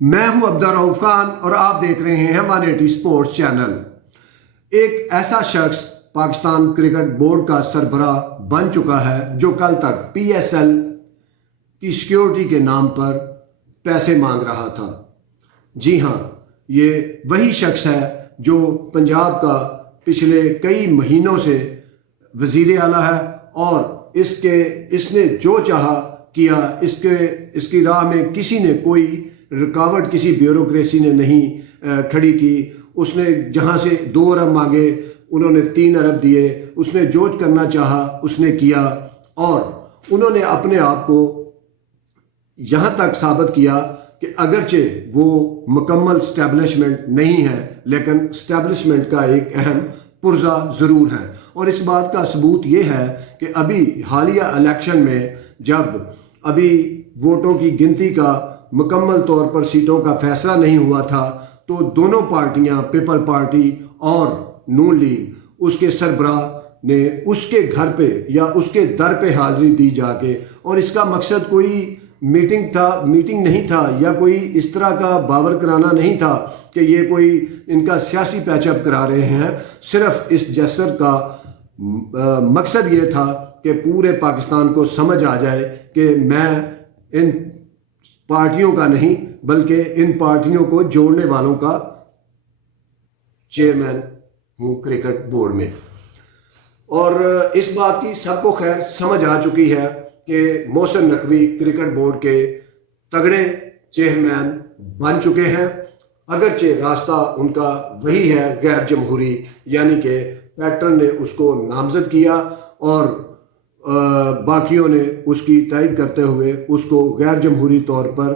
میں ہوں عبدالرؤف خان اور آپ دیکھ رہے ہیں 180 سپورٹس چینل۔ ایک ایسا شخص پاکستان کرکٹ بورڈ کا سربراہ بن چکا ہے جو کل تک پی ایس ایل کی سیکیورٹی کے نام پر پیسے مانگ رہا تھا۔ جی ہاں، یہ وہی شخص ہے جو پنجاب کا پچھلے کئی مہینوں سے وزیر اعلیٰ ہے اور اس نے جو چاہا کیا، اس کی راہ میں کسی نے کوئی رکاوٹ کسی بیوروکریسی نے نہیں کھڑی کی۔ اس نے جہاں سے 2 ارب مانگے انہوں نے 3 ارب دیے، اس نے جو کرنا چاہا اس نے کیا، اور انہوں نے اپنے آپ کو یہاں تک ثابت کیا کہ اگرچہ وہ مکمل اسٹیبلشمنٹ نہیں ہے لیکن اسٹیبلشمنٹ کا ایک اہم پرزہ ضرور ہے۔ اور اس بات کا ثبوت یہ ہے کہ ابھی حالیہ الیکشن میں جب ابھی ووٹوں کی گنتی کا مکمل طور پر سیٹوں کا فیصلہ نہیں ہوا تھا تو دونوں پارٹیاں، پیپل پارٹی اور نون لیگ، اس کے سربراہ نے اس کے گھر پہ یا اس کے در پہ حاضری دی جا کے، اور اس کا مقصد کوئی میٹنگ نہیں تھا یا کوئی اس طرح کا باور کرانا نہیں تھا کہ یہ کوئی ان کا سیاسی پیچ اپ کرا رہے ہیں۔ صرف اس جسر کا مقصد یہ تھا کہ پورے پاکستان کو سمجھ آ جائے کہ میں ان پارٹیوں کا نہیں بلکہ ان پارٹیوں کو جوڑنے والوں کا چیئرمین ہوں کرکٹ بورڈ میں۔ اور اس بات کی سب کو خیر سمجھ آ چکی ہے کہ محسن نقوی کرکٹ بورڈ کے تگڑے چیئرمین بن چکے ہیں، اگرچہ راستہ ان کا وہی ہے غیر جمہوری، یعنی کہ پیٹرن نے اس کو نامزد کیا اور باقیوں نے اس کی تائید کرتے ہوئے اس کو غیر جمہوری طور پر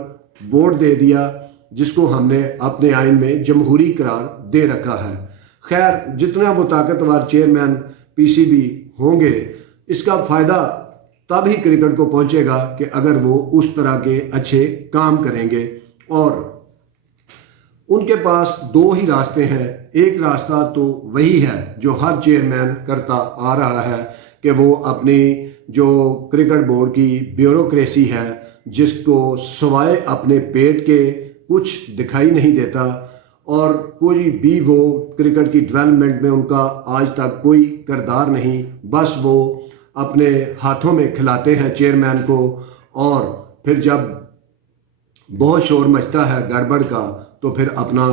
ووٹ دے دیا، جس کو ہم نے اپنے آئین میں جمہوری قرار دے رکھا ہے۔ خیر، جتنا وہ طاقتور چیئرمین پی سی بی ہوں گے، اس کا فائدہ تب ہی کرکٹ کو پہنچے گا کہ اگر وہ اس طرح کے اچھے کام کریں گے۔ اور ان کے پاس 2 ہی راستے ہیں۔ ایک راستہ تو وہی ہے جو ہر چیئرمین کرتا آ رہا ہے کہ وہ اپنی جو کرکٹ بورڈ کی بیوروکریسی ہے، جس کو سوائے اپنے پیٹ کے کچھ دکھائی نہیں دیتا اور کوئی بھی وہ کرکٹ کی ڈیولپمنٹ میں ان کا آج تک کوئی کردار نہیں، بس وہ اپنے ہاتھوں میں کھلاتے ہیں چیئرمین کو، اور پھر جب بہت شور مچتا ہے گڑبڑ کا تو پھر اپنا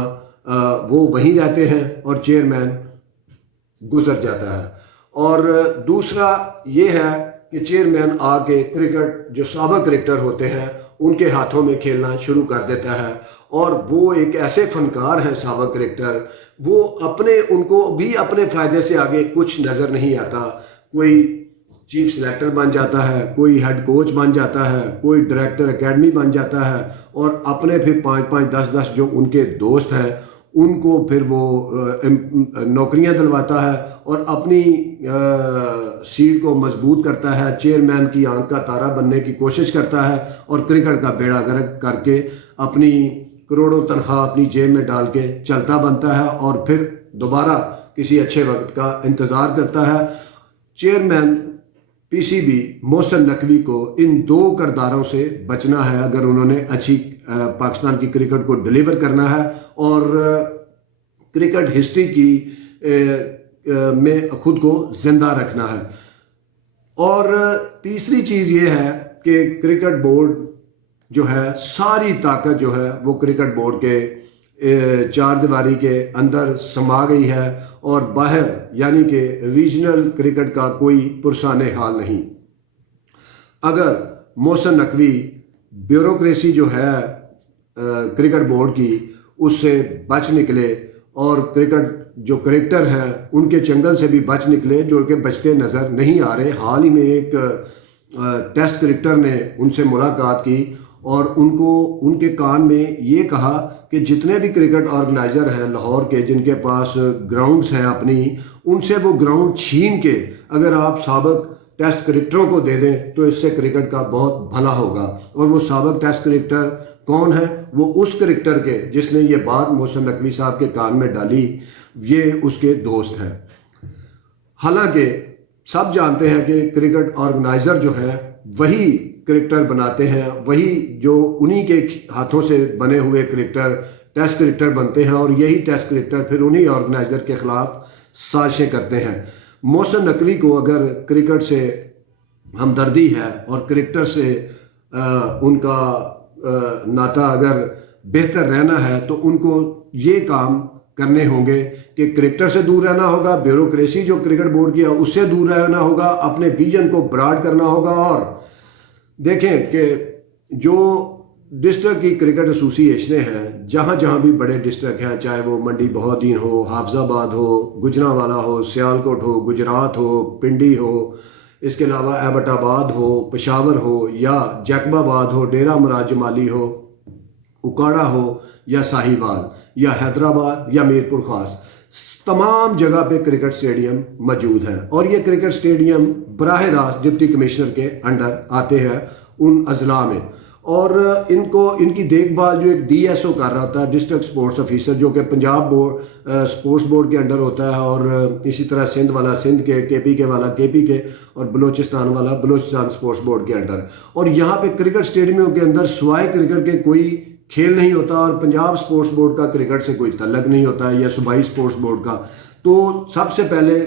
وہ وہیں رہتے ہیں اور چیئرمین گزر جاتا ہے۔ اور دوسرا یہ ہے کہ چیئرمین آ کے کرکٹ جو سابق کرکٹر ہوتے ہیں ان کے ہاتھوں میں کھیلنا شروع کر دیتا ہے، اور وہ ایک ایسے فنکار ہیں سابق کرکٹر، وہ ان کو بھی اپنے فائدے سے آگے کچھ نظر نہیں آتا۔ کوئی چیف سلیکٹر بن جاتا ہے، کوئی ہیڈ کوچ بن جاتا ہے، کوئی ڈائریکٹر اکیڈمی بن جاتا ہے، اور اپنے پھر 5-5 10-10 جو ان کے دوست ہیں ان کو پھر وہ نوکریاں دلواتا ہے اور اپنی سیٹ کو مضبوط کرتا ہے، چیئرمین کی آنکھ کا تارا بننے کی کوشش کرتا ہے اور کرکٹ کا بیڑا غرق کر کے اپنی کروڑوں تنخواہ اپنی جیب میں ڈال کے چلتا بنتا ہے اور پھر دوبارہ کسی اچھے وقت کا انتظار کرتا ہے۔ Chairman P C B Mohsin Naqvi کو ان 2 کرداروں سے بچنا ہے اگر انہوں نے اچھی پاکستان کی کرکٹ کو ڈیلیور کرنا ہے اور کرکٹ ہسٹری کی میں خود کو زندہ رکھنا ہے۔ اور تیسری چیز یہ ہے کہ کرکٹ بورڈ جو ہے، ساری طاقت جو ہے وہ کرکٹ بورڈ کے 4 دیواری کے اندر سما گئی ہے اور باہر یعنی کہ ریجنل کرکٹ کا کوئی پرسان حال نہیں۔ اگر محسن نقوی بیوروکریسی جو ہے کرکٹ بورڈ کی اس سے بچ نکلے اور کرکٹ جو کرکٹر ہیں ان کے چنگل سے بھی بچ نکلے جو کہ بچتے نظر نہیں آ رہے۔ حال ہی میں ایک ٹیسٹ کرکٹر نے ان سے ملاقات کی اور ان کے کان میں یہ کہا کہ جتنے بھی کرکٹ آرگنائزر ہیں لاہور کے جن کے پاس گراؤنڈز ہیں اپنی، ان سے وہ گراؤنڈ چھین کے اگر آپ سابق ٹیسٹ کرکٹروں کو دے دیں تو اس سے کرکٹ کا بہت بھلا ہوگا۔ اور وہ سابق ٹیسٹ کرکٹر کون ہے؟ وہ اس کرکٹر کے جس نے یہ بات محسن نقوی صاحب کے کان میں ڈالی، یہ اس کے دوست ہیں۔ حالانکہ سب جانتے ہیں کہ کرکٹ آرگنائزر جو ہے وہی کرکٹر بناتے ہیں وہی جو انہی کے ہاتھوں سے بنے ہوئے کرکٹر ٹیسٹ کرکٹر بنتے ہیں، اور یہی ٹیسٹ کرکٹر پھر انہی آرگنائزر کے خلاف سازشیں کرتے ہیں۔ محسن نقوی کو اگر کرکٹ سے ہمدردی ہے اور کرکٹر سے ان کا ناطہ اگر بہتر رہنا ہے تو ان کو یہ کام کرنے ہوں گے کہ کرکٹر سے دور رہنا ہوگا، بیوروکریسی جو کرکٹ بورڈ کی ہے اس سے دور رہنا ہوگا، اپنے ویژن کو براڈ کرنا ہوگا۔ اور دیکھیں کہ جو ڈسٹرکٹ کی کرکٹ ایسوسی ایشنیں ہیں، جہاں جہاں بھی بڑے ڈسٹرکٹ ہیں، چاہے وہ منڈی بہودین ہو، حافظ آباد ہو، گجرانوالہ ہو، سیالکوٹ ہو، گجرات ہو، پنڈی ہو، اس کے علاوہ ایبٹ آباد ہو، پشاور ہو، یا جیکب آباد ہو، ڈیرہ مراد جمالی ہو، اکاڑا ہو، یا ساہیوال، یا حیدرآباد، یا میر پور خاص، تمام جگہ پہ کرکٹ سٹیڈیم موجود ہیں، اور یہ کرکٹ سٹیڈیم براہ راست ڈپٹی کمشنر کے انڈر آتے ہیں ان اضلاع میں، اور ان کی دیکھ بھال جو ایک ڈی ایس او کر رہا ہوتا ہے، ڈسٹرکٹ سپورٹس آفیسر، جو کہ پنجاب بورڈ سپورٹس بورڈ کے انڈر ہوتا ہے، اور اسی طرح سندھ والا سندھ کے، کے پی کے والا کے پی کے، اور بلوچستان والا بلوچستان سپورٹس بورڈ کے انڈر۔ اور یہاں پہ کرکٹ سٹیڈیموں کے اندر سوائے کرکٹ کے کوئی کھیل نہیں ہوتا، اور پنجاب سپورٹس بورڈ کا کرکٹ سے کوئی تعلق نہیں ہوتا ہے، یا صوبائی سپورٹس بورڈ کا۔ تو سب سے پہلے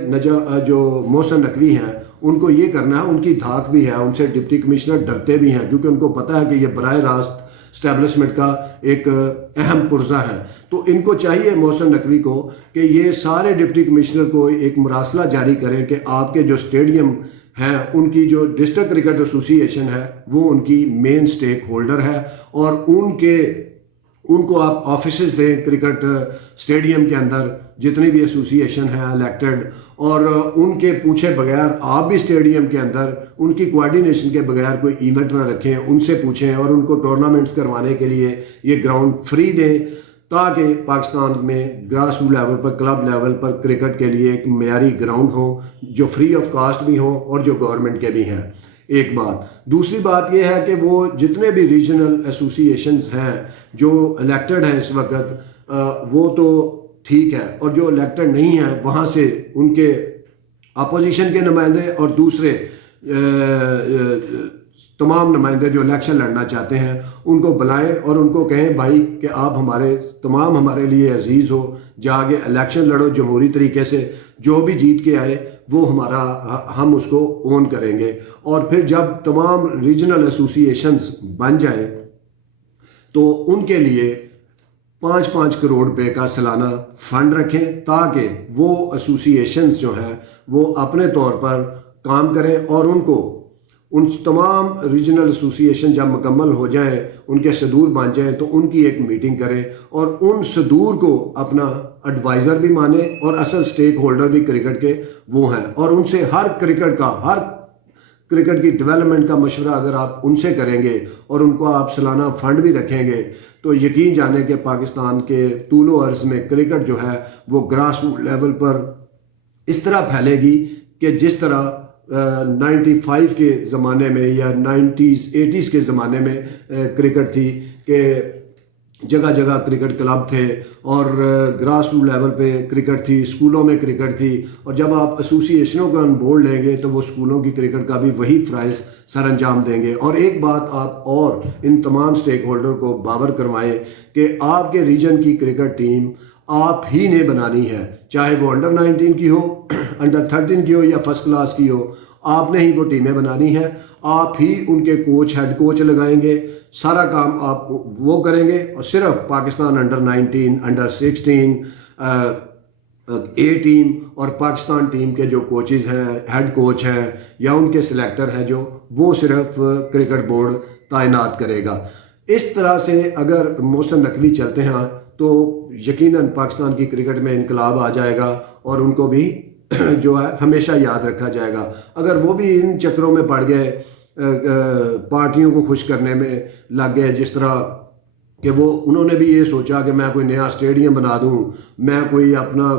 جو محسن نقوی ہیں ان کو یہ کرنا ہے، ان کی دھاک بھی ہے، ان سے ڈپٹی کمشنر ڈرتے بھی ہیں، کیونکہ ان کو پتہ ہے کہ یہ براہ راست اسٹیبلشمنٹ کا ایک اہم پرزہ ہے۔ تو ان کو چاہیے محسن نقوی کو کہ یہ سارے ڈپٹی کمشنر کو ایک مراسلہ جاری کریں کہ آپ کے جو اسٹیڈیم ہیں، ان کی جو ڈسٹرکٹ کرکٹ ایسوسی ایشن ہے وہ ان کی مین سٹیک ہولڈر ہے، اور ان کو آپ آفیسز دیں کرکٹ سٹیڈیم کے اندر، جتنی بھی ایسوسی ایشن ہیں الیکٹڈ، اور ان کے پوچھے بغیر آپ بھی سٹیڈیم کے اندر ان کی کوارڈینیشن کے بغیر کوئی ایونٹ نہ رکھیں، ان سے پوچھیں، اور ان کو ٹورنامنٹس کروانے کے لیے یہ گراؤنڈ فری دیں، تاکہ پاکستان میں گراس روٹ لیول پر، کلب لیول پر کرکٹ کے لیے ایک معیاری گراؤنڈ ہوں جو فری آف کاسٹ بھی ہوں اور جو گورنمنٹ کے بھی ہیں۔ ایک بات، دوسری بات یہ ہے کہ وہ جتنے بھی ریجنل ایسوسی ایشنز ہیں جو الیکٹڈ ہیں اس وقت، وہ تو ٹھیک ہے، اور جو الیکٹڈ نہیں ہیں وہاں سے ان کے اپوزیشن کے نمائندے اور دوسرے تمام نمائندے جو الیکشن لڑنا چاہتے ہیں ان کو بلائیں، اور ان کو کہیں بھائی کہ آپ ہمارے لیے عزیز ہو، جا کے الیکشن لڑو جمہوری طریقے سے، جو بھی جیت کے آئے وہ ہم اس کو اون کریں گے۔ اور پھر جب تمام ریجنل ایسوسی ایشنز بن جائیں تو ان کے لیے 5-5 کروڑ روپے کا سالانہ فنڈ رکھیں، تاکہ وہ ایسوسی ایشنز جو ہیں وہ اپنے طور پر کام کریں، اور ان تمام ریجنل ایسوسی ایشن جب مکمل ہو جائیں، ان کے صدور بن جائیں، تو ان کی ایک میٹنگ کریں، اور ان صدور کو اپنا ایڈوائزر بھی مانیں، اور اصل سٹیک ہولڈر بھی کرکٹ کے وہ ہیں، اور ان سے ہر کرکٹ کی ڈیولپمنٹ کا مشورہ اگر آپ ان سے کریں گے، اور ان کو آپ سالانہ فنڈ بھی رکھیں گے، تو یقین جانے کہ پاکستان کے طول و عرض میں کرکٹ جو ہے وہ گراس روٹ لیول پر اس طرح پھیلے گی کہ جس طرح 95 کے زمانے میں یا 80s کے زمانے میں کرکٹ تھی، کہ جگہ جگہ کرکٹ کلب تھے، اور گراس روٹ لیول پہ کرکٹ تھی، اسکولوں میں کرکٹ تھی، اور جب آپ ایسوسی ایشنوں کو آن بورڈ لیں گے تو وہ اسکولوں کی کرکٹ کا بھی وہی فرائض سر انجام دیں گے۔ اور ایک بات آپ اور ان تمام سٹیک ہولڈر کو باور کروائیں کہ آپ کے ریجن کی کرکٹ ٹیم آپ ہی نے بنانی ہے، چاہے وہ انڈر 19 کی ہو، انڈر 13 کی ہو، یا فرسٹ کلاس کی ہو، آپ نے ہی وہ ٹیمیں بنانی ہیں، آپ ہی ان کے کوچ، ہیڈ کوچ لگائیں گے، سارا کام آپ وہ کریں گے، اور صرف Pakistan under 19، under 16، a team اور پاکستان ٹیم کے جو کوچز ہیں، ہیڈ کوچ ہیں یا ان کے سلیکٹر ہیں، جو وہ صرف کرکٹ بورڈ تعینات کرے گا۔ اس طرح سے اگر محسن نقوی چلتے ہیں تو یقیناً پاکستان کی کرکٹ میں انقلاب آ جائے گا، اور ان کو بھی جو ہے ہمیشہ یاد رکھا جائے گا۔ اگر وہ بھی ان چکروں میں پڑ گئے، پارٹیوں کو خوش کرنے میں لگ گئے، جس طرح کہ انہوں نے بھی یہ سوچا کہ میں کوئی نیا اسٹیڈیم بنا دوں، میں کوئی اپنا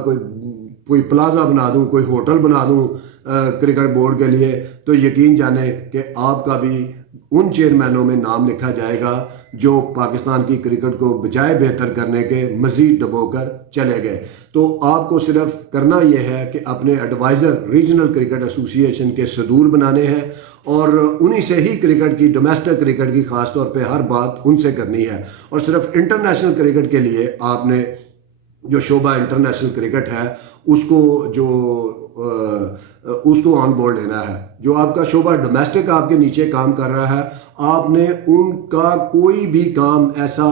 کوئی پلازا بنا دوں، کوئی ہوٹل بنا دوں کرکٹ بورڈ کے لیے، تو یقین جانیں کہ آپ کا بھی ان چیئرمینوں میں نام لکھا جائے گا جو پاکستان کی کرکٹ کو بجائے بہتر کرنے کے مزید دبو کر چلے گئے۔ تو آپ کو صرف کرنا یہ ہے کہ اپنے ایڈوائزر ریجنل کرکٹ ایسوسی ایشن کے صدور بنانے ہیں، اور انہی سے ہی کرکٹ کی ڈومیسٹک کرکٹ کی خاص طور پہ ہر بات ان سے کرنی ہے. اور صرف انٹرنیشنل کرکٹ کے لیے آپ نے جو شعبہ انٹرنیشنل کرکٹ ہے اس کو آن بورڈ لینا ہے. جو آپ کا شعبہ ڈومیسٹک آپ کے نیچے کام کر رہا ہے آپ نے ان کا کوئی بھی کام ایسا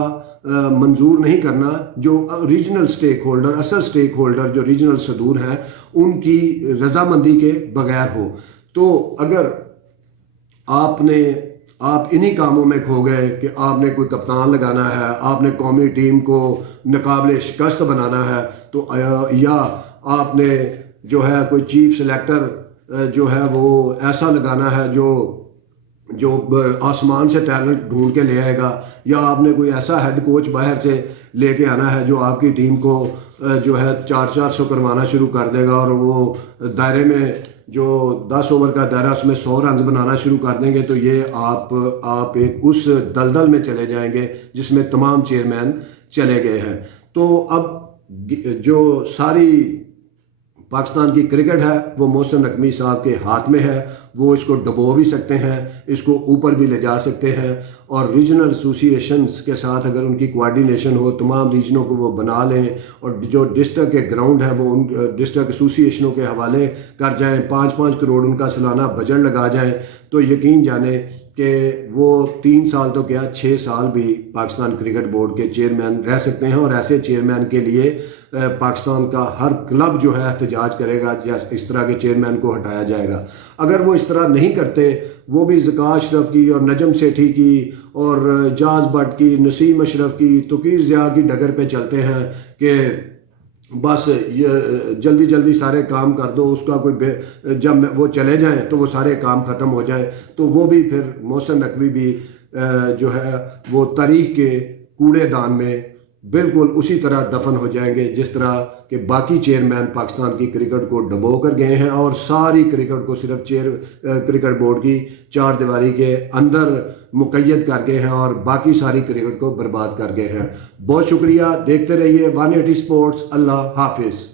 منظور نہیں کرنا جو ریجنل سٹیک ہولڈر اصل سٹیک ہولڈر جو ریجنل صدور ہیں ان کی رضامندی کے بغیر ہو. تو اگر آپ انہی کاموں میں کھو گئے کہ آپ نے کوئی کپتان لگانا ہے, آپ نے قومی ٹیم کو ناقابل شکست بنانا ہے, تو یا آپ نے جو ہے کوئی چیف سلیکٹر جو ہے وہ ایسا لگانا ہے جو آسمان سے ٹیلنٹ ڈھونڈ کے لے آئے گا, یا آپ نے کوئی ایسا ہیڈ کوچ باہر سے لے کے آنا ہے جو آپ کی ٹیم کو جو ہے 400 کروانا شروع کر دے گا, اور وہ دائرے میں جو 10 اوور کا دائرہ اس میں 100 رنز بنانا شروع کر دیں گے, تو یہ آپ ایک اس دلدل میں چلے جائیں گے جس میں تمام چیئرمین چلے گئے ہیں. تو اب جو ساری پاکستان کی کرکٹ ہے وہ محسن نقوی صاحب کے ہاتھ میں ہے. وہ اس کو ڈبو بھی سکتے ہیں, اس کو اوپر بھی لے جا سکتے ہیں, اور ریجنل ایسوسیشنز کے ساتھ اگر ان کی کوارڈینیشن ہو تمام ریجنوں کو وہ بنا لیں, اور جو ڈسٹرکٹ کے گراؤنڈ ہے وہ ان ڈسٹرکٹ ایسوسیشنوں کے حوالے کر جائیں, 5-5 کروڑ ان کا سالانہ بجٹ لگا جائیں, تو یقین جانیں کہ وہ 3 سال تو کیا 6 سال بھی پاکستان کرکٹ بورڈ کے چیئرمین رہ سکتے ہیں. اور ایسے چیئرمین کے لیے پاکستان کا ہر کلب جو ہے احتجاج کرے گا یا اس طرح کے چیئرمین کو ہٹایا جائے گا. اگر وہ اس طرح نہیں کرتے, وہ بھی ذکا اشرف کی اور نجم سیٹھی کی اور جاز بٹ کی, نسیم اشرف کی, توقیر ضیاء کی ڈگر پہ چلتے ہیں کہ بس یہ جلدی سارے کام کر دو, اس کا کوئی جب وہ چلے جائیں تو وہ سارے کام ختم ہو جائیں, تو وہ بھی پھر محسن نقوی بھی جو ہے وہ تاریخ کے کوڑے دان میں بالکل اسی طرح دفن ہو جائیں گے جس طرح کہ باقی چیئرمین پاکستان کی کرکٹ کو ڈبو کر گئے ہیں, اور ساری کرکٹ کو صرف کرکٹ بورڈ کی 4 دیواری کے اندر مقید کر گئے ہیں, اور باقی ساری کرکٹ کو برباد کر گئے ہیں. بہت شکریہ, دیکھتے رہیے 180 اسپورٹس. اللہ حافظ.